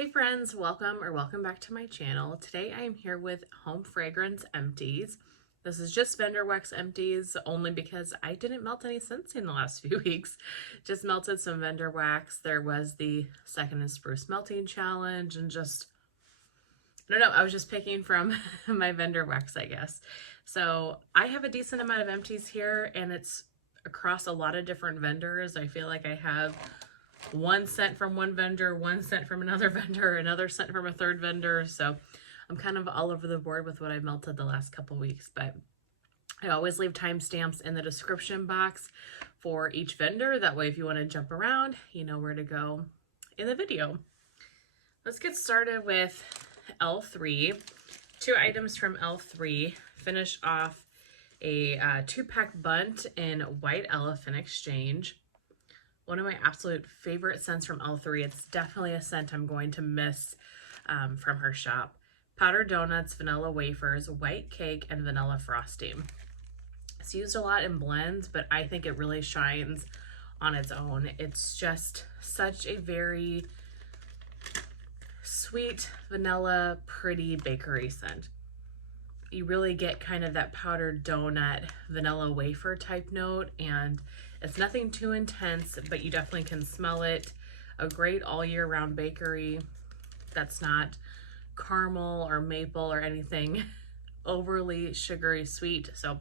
Hey friends, welcome back to my channel. Today I am here with Home Fragrance Empties. This is just vendor wax empties only because I didn't melt any scents in the last few weeks. Just melted some vendor wax. There was the second and Spruce melting challenge and just, I don't know, I was just picking from my vendor wax, I guess. So I have a decent amount of empties here and it's across a lot of different vendors. I feel like I have one scent from one vendor, one scent from another vendor, another scent from a third vendor. So I'm kind of all over the board with what I melted the last couple weeks, but I always leave timestamps in the description box for each vendor. That way, if you want to jump around, you know where to go in the video. Let's get started with L3. 2 items from L3. Finish off a 2-pack bunt in White Elephant Exchange. One of my absolute favorite scents from L3. It's definitely a scent I'm going to miss from her shop. Powdered donuts, vanilla wafers, white cake, and vanilla frosting. It's used a lot in blends, but I think it really shines on its own. It's just such a very sweet, vanilla, pretty bakery scent. You really get kind of that powdered donut, vanilla wafer type note, and it's nothing too intense, but you definitely can smell it. A great all year round bakery that's not caramel or maple or anything overly sugary sweet. So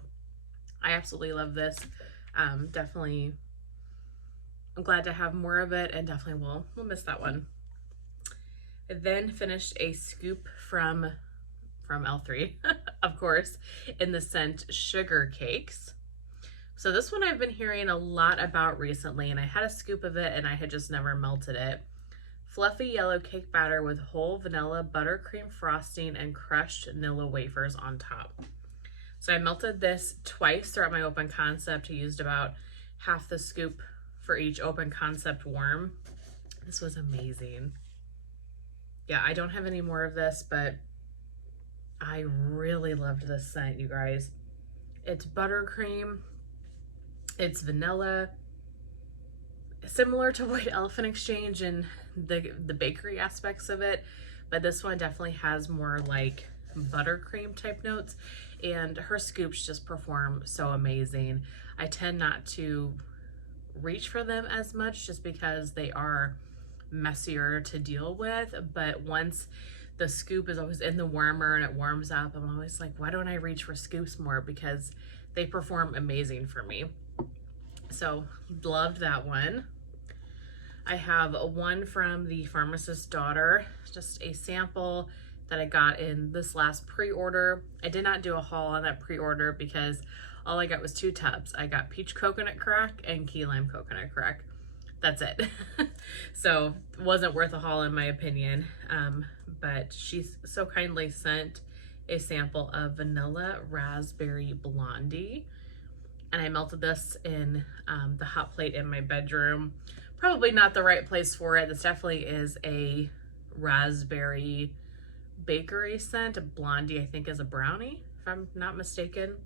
I absolutely love this. Definitely, I'm glad to have more of it, and definitely we'll miss that one. I then finished a scoop from L3, of course, in the scent Sugar Cakes. So this one I've been hearing a lot about recently, and I had a scoop of it and I had just never melted it. Fluffy yellow cake batter with whole vanilla buttercream frosting and crushed vanilla wafers on top. So I melted this twice throughout my open concept. I used about half the scoop for each open concept worm. This was amazing. Yeah, I don't have any more of this, but I really loved this scent, you guys. It's buttercream. It's vanilla, similar to White Elephant Exchange and the bakery aspects of it, but this one definitely has more like buttercream type notes, and her scoops just perform so amazing. I tend not to reach for them as much just because they are messier to deal with, but once the scoop is always in the warmer and it warms up, I'm always like, why don't I reach for scoops more? Because they perform amazing for me. So loved that one. I have one from the Pharmacist daughter, just a sample that I got in this last pre-order. I did not do a haul on that pre-order because all I got was 2 tubs. I got peach coconut crack and key lime coconut crack. That's it. So it wasn't worth a haul in my opinion. But she so kindly sent a sample of vanilla raspberry blondie. And I melted this in the hot plate in my bedroom. Probably not the right place for it. This definitely is a raspberry bakery scent. Blondie, I think, is a brownie, if I'm not mistaken.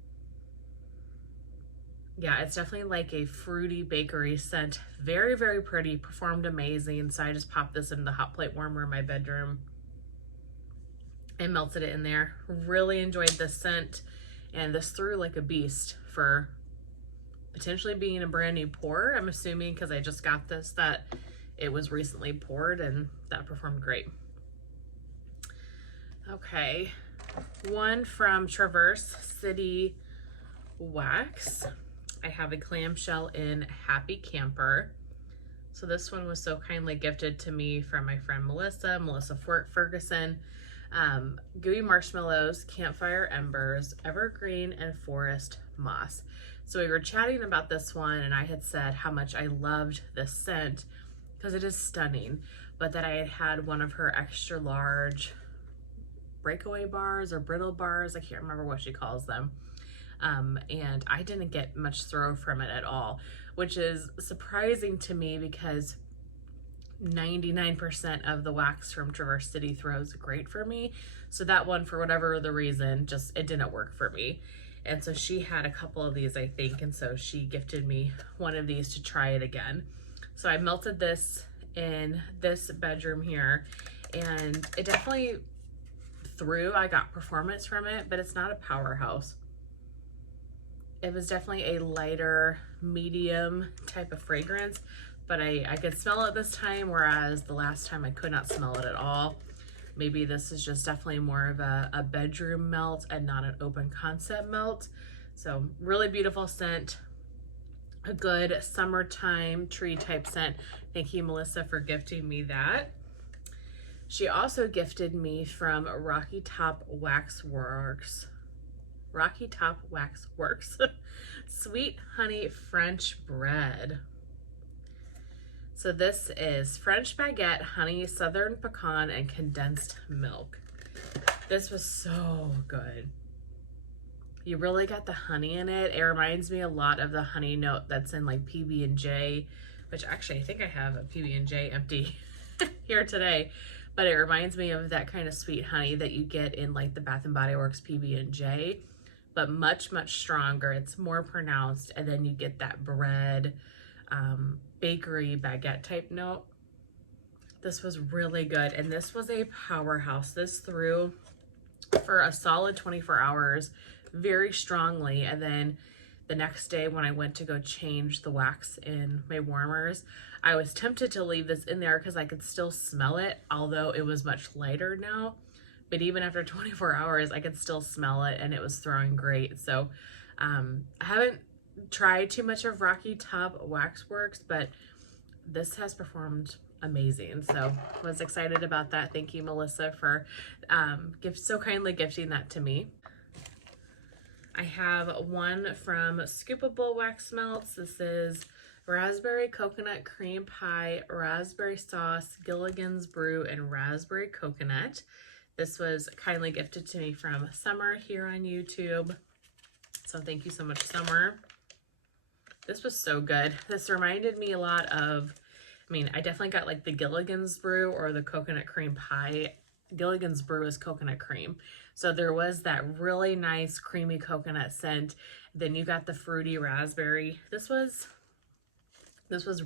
Yeah, it's definitely like a fruity bakery scent. Very, very pretty. Performed amazing. So I just popped this in the hot plate warmer in my bedroom and melted it in there. Really enjoyed this scent. And this threw like a beast for potentially being a brand new pour. I'm assuming because I just got this that it was recently poured, and that performed great. Okay, one from Traverse City Wax. I have a clamshell in Happy Camper. So this one was so kindly gifted to me from my friend Melissa Ferguson. Gooey marshmallows, campfire embers, evergreen, and forest moss. So we were chatting about this one, and I had said how much I loved this scent because it is stunning, but that I had had one of her extra large breakaway bars or brittle bars. I can't remember what she calls them. And I didn't get much throw from it at all, which is surprising to me because 99% of the wax from Traverse City throws great for me. So that one, for whatever the reason, just it didn't work for me. And so she had a couple of these, I think, and so she gifted me one of these to try it again. So I melted this in this bedroom here, and it definitely I got performance from it, but it's not a powerhouse. It was definitely a lighter, medium type of fragrance, but I could smell it this time, whereas the last time I could not smell it at all. Maybe this is just definitely more of a bedroom melt and not an open concept melt. So really beautiful scent, a good summertime tree type scent. Thank you, Melissa, for gifting me that. She also gifted me from Rocky Top Wax Works. Sweet Honey French Bread. So this is French baguette, honey, southern pecan, and condensed milk. This was so good. You really got the honey in it. It reminds me a lot of the honey note that's in like PB&J, which actually I think I have a PB&J empty here today. But it reminds me of that kind of sweet honey that you get in like the Bath & Body Works PB&J, but much, much stronger. It's more pronounced, and then you get that bread, bakery baguette type note. This was really good, and this was a powerhouse. This threw for a solid 24 hours very strongly, and then the next day when I went to go change the wax in my warmers, I was tempted to leave this in there because I could still smell it, although it was much lighter now. But even after 24 hours, I could still smell it, and it was throwing great. So I haven't tried too much of Rocky Top Wax Works, but this has performed amazing. So I was excited about that. Thank you, Melissa, for so kindly gifting that to me. I have one from Scoopable Wax Melts. This is raspberry coconut cream pie, raspberry sauce, Gilligan's brew, and raspberry coconut. This was kindly gifted to me from Summer here on YouTube. So thank you so much, Summer. This was so good. This reminded me a lot of, I definitely got like the Gilligan's brew or the coconut cream pie. Gilligan's brew is coconut cream. So there was that really nice creamy coconut scent. Then you got the fruity raspberry. This was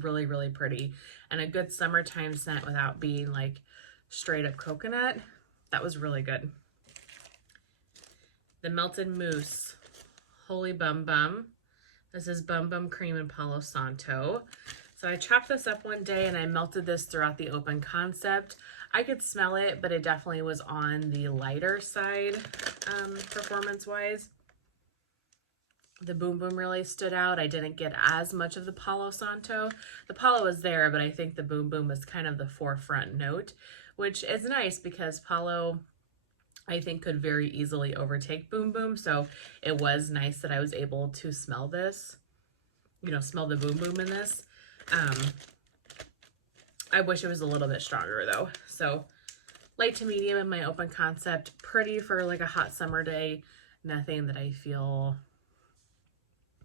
really, really pretty, and a good summertime scent without being like straight up coconut. That was really good. The Melted Mousse, Holy Bum Bum. This is Bum Bum Cream and Palo Santo. So I chopped this up one day and I melted this throughout the open concept. I could smell it, but it definitely was on the lighter side performance-wise. The Boom Boom really stood out. I didn't get as much of the Palo Santo. The Palo was there, but I think the Boom Boom was kind of the forefront note, which is nice because Palo, I think, could very easily overtake Boom Boom. So it was nice that I was able to smell this, smell the Boom Boom in this. I wish it was a little bit stronger though. So light to medium in my open concept, pretty for like a hot summer day. Nothing that I feel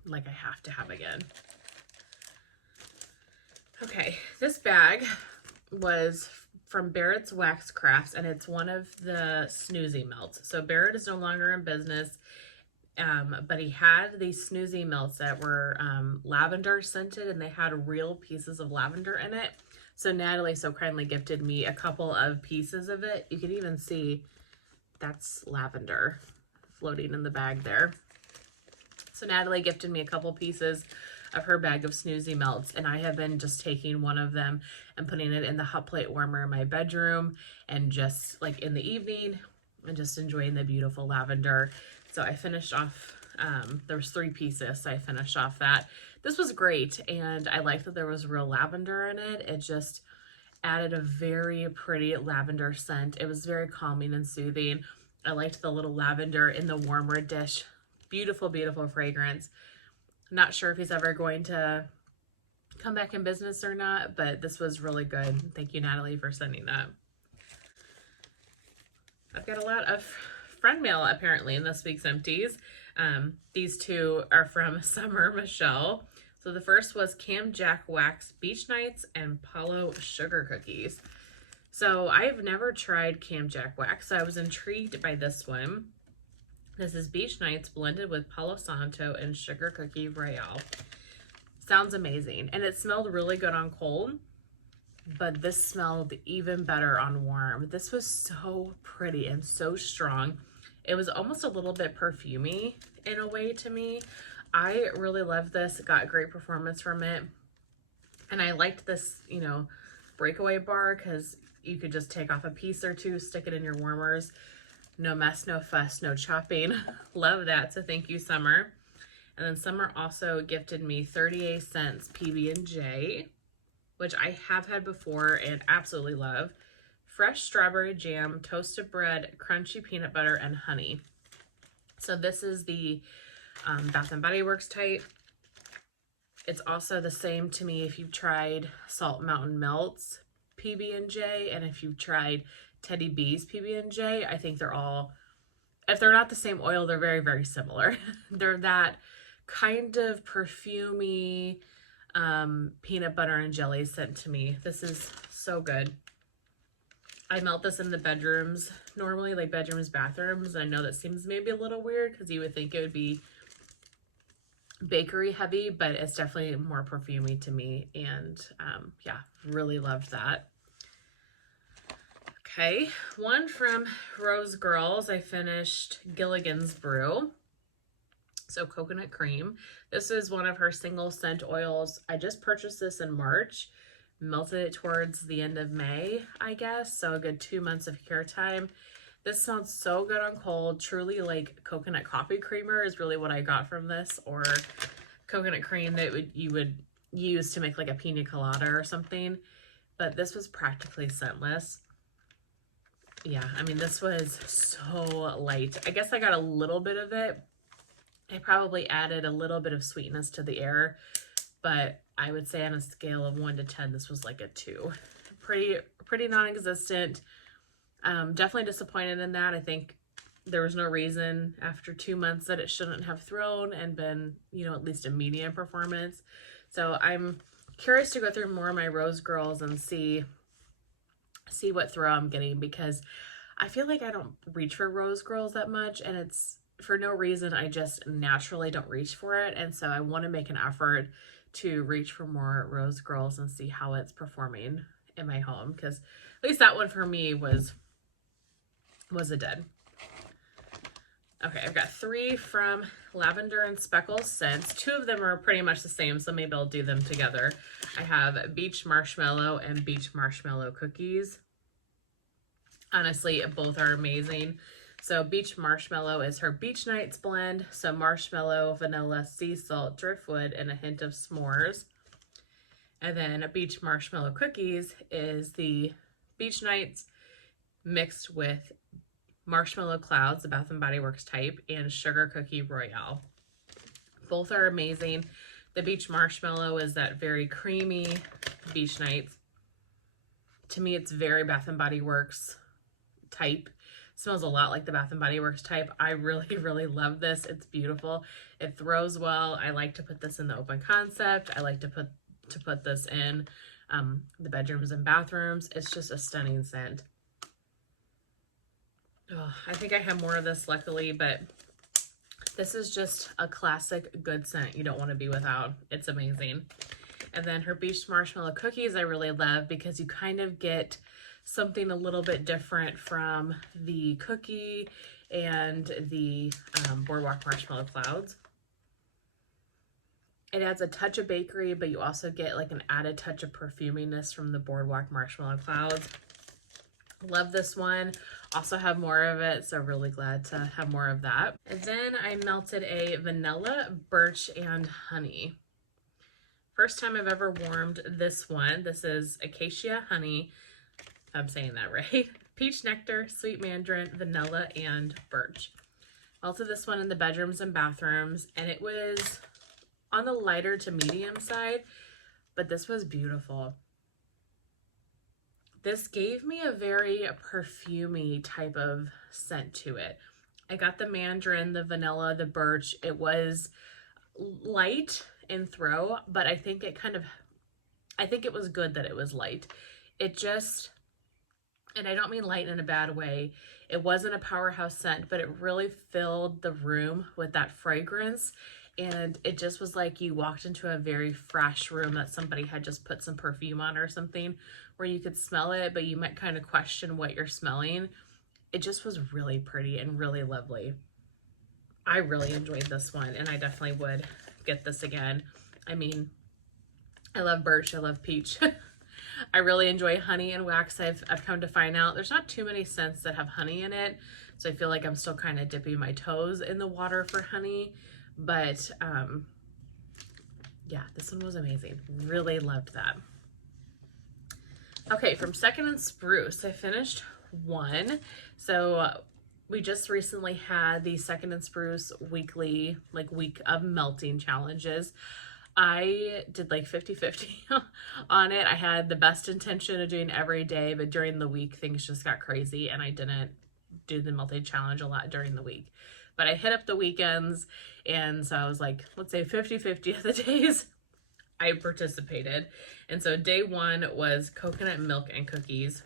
like I have to have again. Okay, this bag was from Barrett's Wax Crafts, and it's one of the snoozy melts. So Barret is no longer in business, but he had these snoozy melts that were lavender scented, and they had real pieces of lavender in it. So Natalie so kindly gifted me a couple of pieces of it. You can even see that's lavender floating in the bag there. So Natalie gifted me a couple pieces of her bag of snoozy melts, and I have been just taking one of them and putting it in the hot plate warmer in my bedroom, and just like in the evening, and just enjoying the beautiful lavender. So I finished off, there was 3 pieces, so I finished off that. This was great, and I liked that there was real lavender in it. It just added a very pretty lavender scent. It was very calming and soothing. I liked the little lavender in the warmer dish. Beautiful, beautiful fragrance. Not sure if he's ever going to come back in business or not, but this was really good. Thank you, Natalie, for sending that. I've got a lot of friend mail apparently in this week's empties. These 2 are from Summer Michelle. So the first was Kam Jack Wax Beach Nights and Palo Sugar Cookies. So I've never tried Kam Jack Wax, so I was intrigued by this one. This is Beach Nights blended with Palo Santo and Sugar Cookie Royale. Sounds amazing. And it smelled really good on cold. but this smelled even better on warm. This was so pretty and so strong. It was almost a little bit perfumey in a way to me. I really loved this. Got great performance from it. And I liked this, you know, breakaway bar because you could just take off a piece or two, stick it in your warmers. No mess, no fuss, no chopping. Love that. So thank you, Summer. And then Summer also gifted me 38 cents PB&J, which I have had before and absolutely love. Fresh strawberry jam, toasted bread, crunchy peanut butter, and honey. So this is the Bath & Body Works type. It's also the same to me if you've tried Salt Mountain Melts PB&J, and if you've tried Teddy B's PB&J. I think they're all, if they're not the same oil, they're very, very similar. They're that kind of perfumey peanut butter and jelly scent to me. This is so good. I melt this in the bedrooms, normally, like bedrooms, bathrooms. I know that seems maybe a little weird because you would think it would be bakery heavy, but it's definitely more perfumey to me. And yeah, really loved that. Okay, one from Rose Girls. I finished Gilligan's Brew. So coconut cream. This is one of her single scent oils. I just purchased this in March. Melted it towards the end of May, I guess. So a good 2 months of cure time. This sounds so good on cold. Truly like coconut coffee creamer is really what I got from this, or coconut cream that you would use to make like a pina colada or something. But this was practically scentless. Yeah, I mean, this was so light. I guess I got a little bit of it. I probably added a little bit of sweetness to the air, but I would say on a scale of 1 to 10, this was like a 2. Pretty non-existent. Definitely disappointed in that. I think there was no reason after 2 months that it shouldn't have thrown and been, you know, at least a medium performance. So I'm curious to go through more of my Rose Girls and see what throw I'm getting, because I feel like I don't reach for Rose Girls that much, and it's for no reason. I just naturally don't reach for it, and so I want to make an effort to reach for more Rose Girls and see how it's performing in my home, because at least that one for me was a dud. Okay, I've got 3 from Lavender and Speckles scents. 2 of them are pretty much the same, so maybe I'll do them together. I have Beach Marshmallow and Beach Marshmallow Cookies. Honestly, both are amazing. So Beach Marshmallow is her Beach Nights blend. So marshmallow, vanilla, sea salt, driftwood, and a hint of s'mores. And then Beach Marshmallow Cookies is the Beach Nights mixed with Marshmallow Clouds, the Bath & Body Works type, and Sugar Cookie Royale. Both are amazing. The Beach Marshmallow is that very creamy Beach Nights. To me, it's very Bath & Body Works type. Smells a lot like the Bath & Body Works type. I really, really love this. It's beautiful. It throws well. I like to put this in the open concept. I like to put this in the bedrooms and bathrooms. It's just a stunning scent. Oh, I think I have more of this, luckily, but this is just a classic good scent you don't want to be without. It's amazing. And then her Beach Marshmallow Cookies I really love, because you kind of get something a little bit different from the cookie and the Boardwalk Marshmallow Clouds. It adds a touch of bakery, but you also get like an added touch of perfuminess from the Boardwalk Marshmallow Clouds. Love this one. Also have more of it, so really glad to have more of that. And then I melted a vanilla, birch, and honey. First time I've ever warmed this one. This is acacia honey. I'm saying that right. Peach nectar, sweet mandarin, vanilla, and birch. Melted this one in the bedrooms and bathrooms, and it was on the lighter to medium side, but this was beautiful. This gave me a very perfumey type of scent to it. I got the mandarin, the vanilla, the birch. It was light in throw, but I think it was good that it was light. It just, and I don't mean light in a bad way, it wasn't a powerhouse scent, but it really filled the room with that fragrance. And it just was like you walked into a very fresh room that somebody had just put some perfume on or something, where you could smell it, but you might kind of question what you're smelling. It just was really pretty and really lovely. I really enjoyed this one, and I definitely would get this again. I mean, I love birch, I love peach. I really enjoy honey and wax. I've come to find out there's not too many scents that have honey in it, so I feel like I'm still kind of dipping my toes in the water for honey. But yeah, this one was amazing. Really loved that. Okay, from Second and Spruce, I finished one. So we just recently had the Second and Spruce weekly, like week of melting challenges. I did like 50-50 on it. I had the best intention of doing every day, but during the week things just got crazy and I didn't do the melting challenge a lot during the week. But I hit up the weekends, and so I was like, let's say 50-50 of the days I participated. And so day one was coconut milk and cookies.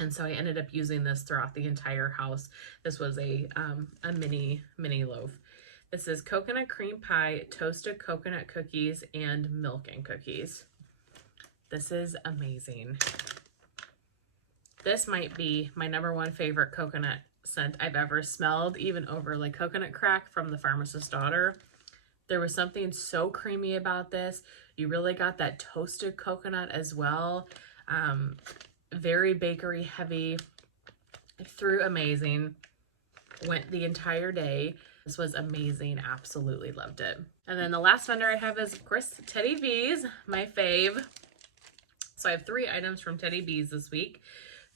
And so I ended up using this throughout the entire house. This was a mini loaf. This is coconut cream pie, toasted coconut cookies, and milk and cookies. This is amazing. This might be my #1 favorite coconut scent I've ever smelled, even over like coconut crack from the Pharmacist daughter. There was something so creamy about this. You really got that toasted coconut as well. Very bakery heavy. Threw amazing. Went the entire day. This was amazing. Absolutely loved it. And then the last vendor I have is, of course, Teddy B's, my fave. So I have 3 items from Teddy B's this week.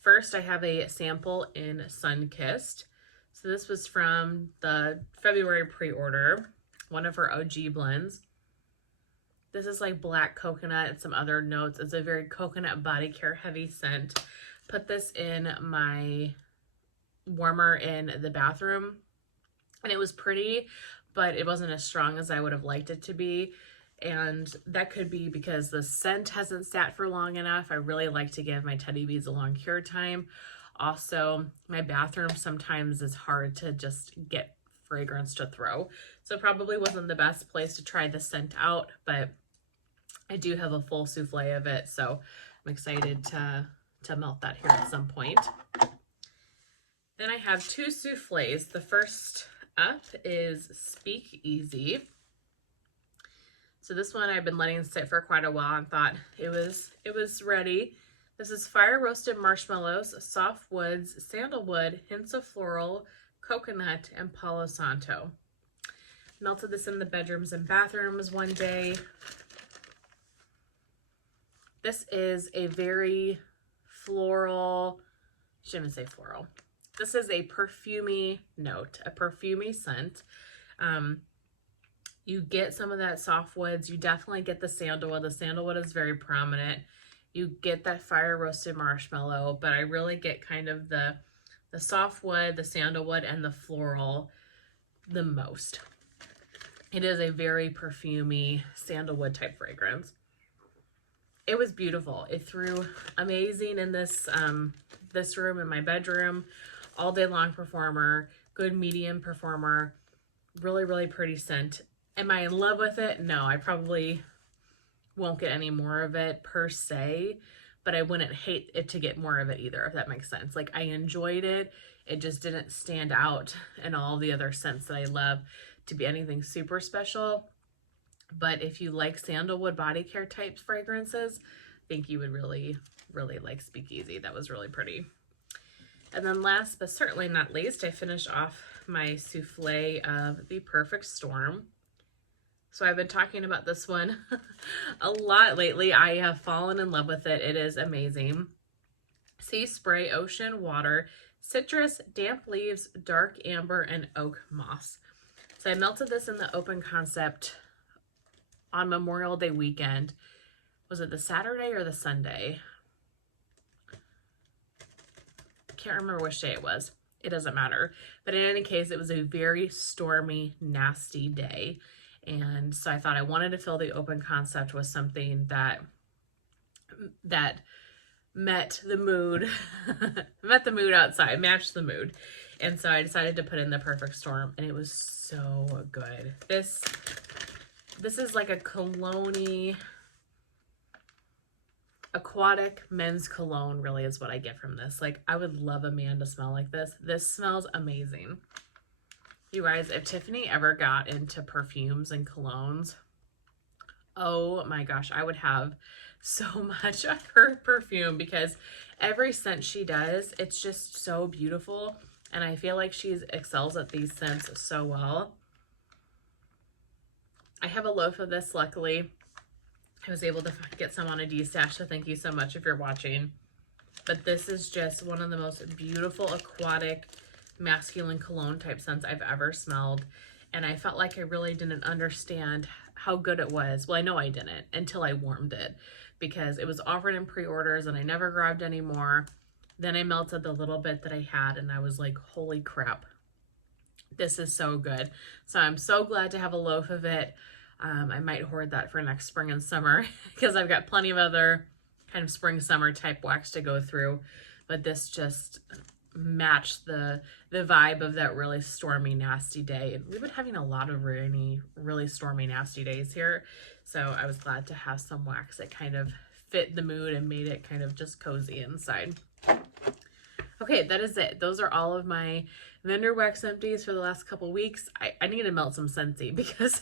First, I have a sample in Sunkissed. So this was from the February pre-order, one of her OG blends. This is like black coconut and some other notes. It's a very coconut body care heavy scent. Put this in my warmer in the bathroom, and it was pretty, but it wasn't as strong as I would have liked it to be. And that could be because the scent hasn't sat for long enough. I really like to give my Teddy Bees a long cure time. Also, my bathroom sometimes is hard to just get fragrance to throw. So probably wasn't the best place to try the scent out, but I do have a full souffle of it. So I'm excited to melt that here at some point. Then I have 2 souffles. The first up is Speak Easy. So this one I've been letting sit for quite a while and thought it was ready. This is fire roasted marshmallows, soft woods, sandalwood, hints of floral, coconut, and Palo Santo. Melted this in the bedrooms and bathrooms one day. This is a very floral, shouldn't say floral. This is a perfumey note, a perfumey scent. You get some of that soft woods. You definitely get the sandalwood. The sandalwood is very prominent. You get that fire roasted marshmallow, but I really get kind of the soft wood, the sandalwood, and the floral the most. It is a very perfumey sandalwood type fragrance. It was beautiful. It threw amazing in this this room, in my bedroom. All day long performer, good medium performer, really, really pretty scent. Am I in love with it? No, I probably won't get any more of it per se, but I wouldn't hate it to get more of it either, if that makes sense. Like, I enjoyed it. It just didn't stand out in all the other scents that I love to be anything super special. But if you like sandalwood body care type fragrances, I think you would really, really like Speak Easy. That was really pretty. And then last but certainly not least, I finished off my souffle of the Perfect Storm. So I've been talking about this one a lot lately. I have fallen in love with it. It is amazing. Sea spray, ocean water, citrus, damp leaves, dark amber, and oak moss. So I melted this in the open concept on Memorial Day weekend. Was it the Saturday or the Sunday? I can't remember which day it was. It doesn't matter. But in any case, it was a very stormy, nasty day. And so I thought I wanted to fill the open concept with something that met the mood, met the mood outside, matched the mood. And so I decided to put in the Perfect Storm, and it was so good. This is like a cologne-y, aquatic men's cologne really is what I get from this. Like, I would love a man to smell like this. This smells amazing. You guys, if Tiffany ever got into perfumes and colognes, oh my gosh, I would have so much of her perfume, because every scent she does, it's just so beautiful. And I feel like she excels at these scents so well. I have a loaf of this, luckily. I was able to get some on a D-stash, so thank you so much if you're watching. But this is just one of the most beautiful aquatic masculine cologne type scents I've ever smelled. And I felt like I really didn't understand how good it was. Well, I know I didn't until I warmed it, because it was offered in pre-orders and I never grabbed any more. Then I melted the little bit that I had and I was like, holy crap, this is so good. So I'm so glad to have a loaf of it. I might hoard that for next spring and summer because I've got plenty of other kind of spring summer type wax to go through, but this just matched the vibe of that really stormy, nasty day. And we've been having a lot of rainy, really stormy, nasty days here, so I was glad to have some wax that kind of fit the mood and made it kind of just cozy inside. Okay, that is it. Those are all of my vendor wax empties for the last couple weeks. I need to melt some Scentsy because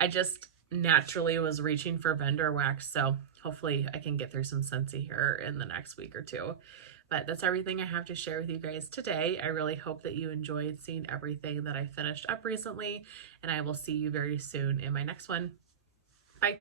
I just naturally was reaching for vendor wax, so hopefully I can get through some Scentsy here in the next week or two. But that's everything I have to share with you guys today. I really hope that you enjoyed seeing everything that I finished up recently, and I will see you very soon in my next one.